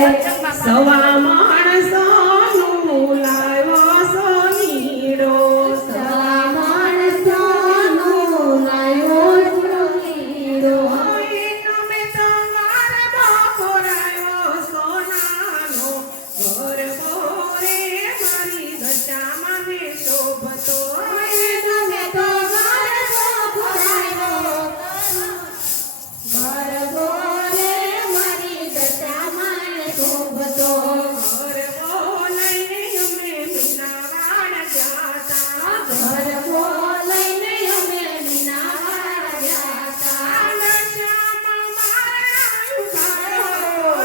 સવા માણસોનું લાવ્યો સોનીડો સવા માણસોનું લાવ્યો સોનીડો તમે તો ગરબો ખોરાયો સોનાનો ગરબો રે મારી દશામાં ને શોભતો તમે તો ગરબો ખોરાયો ગરબો રે મારી દશામાં ને શોભતો ગરબો લઈને અમે મીનાવાડ જાતા ગરબો લઈને અમે મીનાવાડ જાતા દશામાં મારા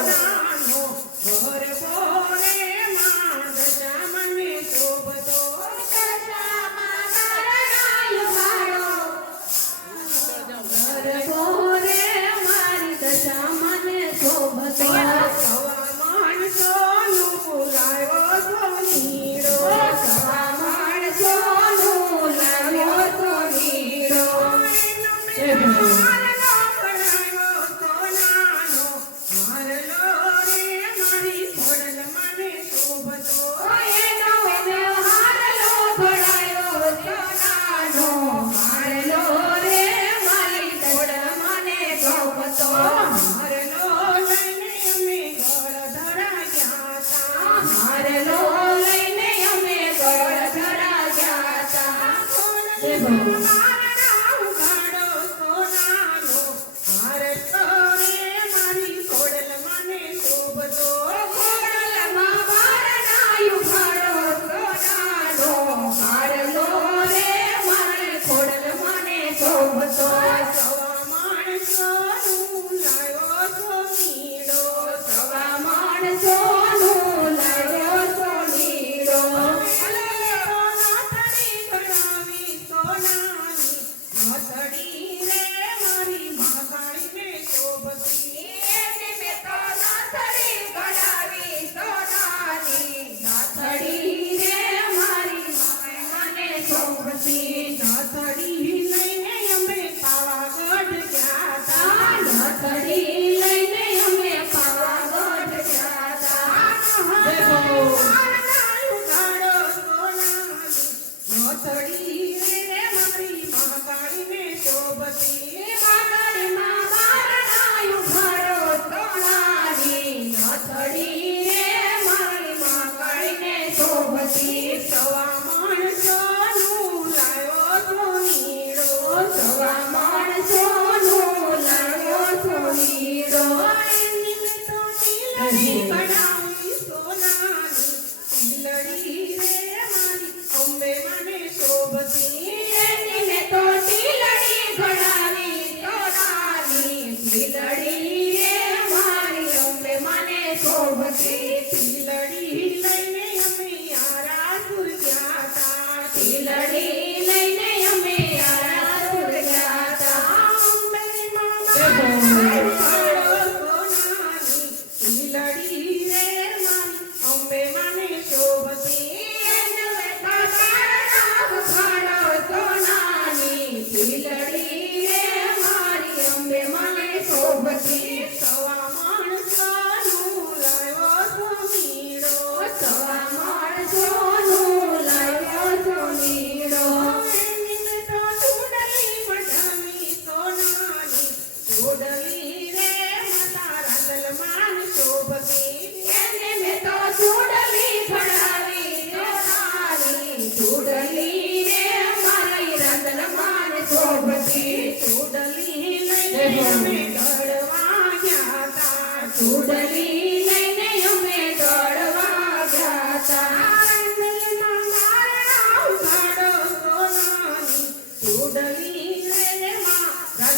નાનો ગરબો રે માં દશામાં ને શોભતો દશામાં મારણાયો ભાડો ગરબો રે મારી દશામાં ને શોભતો સવા માણસોનું લાવ્યો સોનીડો સવા માણસોનું લાવ્યો સોનીડો એનો હારલો ઘડાયો સોનાનો હારલો રે મારી દશામાં ને શોભતો હારલો લઈને અમે ગળધરા જાતા ખોડલમાં બારણાયું ભાડો સોનાનો હારલો રે મારી ખોડલમાં ને શોભતો સવા માણસોનું લાવ્યો સોનીડો એને મેં તો નાથડી ગળાવી સોનાની નાથડી રે મારી મને શોભતી નાથડી લઈને અમે પાવાગઢ જાતા નાથડી લઈને અમે પાવાગઢ જાતા મહાકાળીમાં બારણાયું ભાડો સોનાની નાથડી રે મારી મહાકાળીને શોભતી સવા માણસોનું લાવ્યો સોનીડો એની મેં તો ટીલડી ઘડાવી સોનાની ટીલડી રે મારી અંબે મને શોભતી ટીલડી લઈને અમે આરાસુર જાતા અંબે મને શોભતી સવા માણસોનું લાવ્યો સોનીડો સવા માણસોનું લાવ્યો સોનીડો એની મેં તો ચૂડલી મઢાવી સોનાની ચૂડલી રે માતા રંગલમાન શોભતી એને મેં તો ચૂડલી ઘડાવી સોનાની ચૂડલી રે મારી રંગલમાન શોભતી ચૂડલી લઈને અમે ઘડવા જાતા ચૂડલી લઈને અમે દોડવા જાતા આનંદમાં મારા ઉઘાડો સોનાની ચૂડલી લઈને માં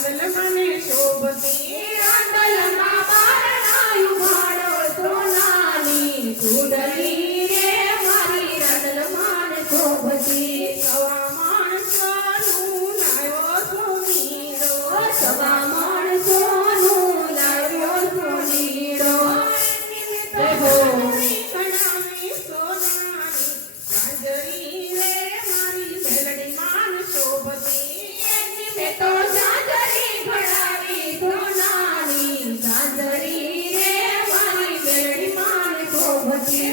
રંગલમાને શોભતી રાંદલમાં બારણાયું ભાડો સોનાની ચૂડલી રે મારી રંગલમાન શોભતી સવા માણસોનું લાવ્યો સોનીડો સવા માણસોનું લાવ્યો સોનીડો કણાવી સોનાની ગાજરી રે મારી મેલડી માન શોભતી એની મેં તો ચાંદરી ઘડાવી સોનાની ચાંદરી રે મારી મેળડી શોભતી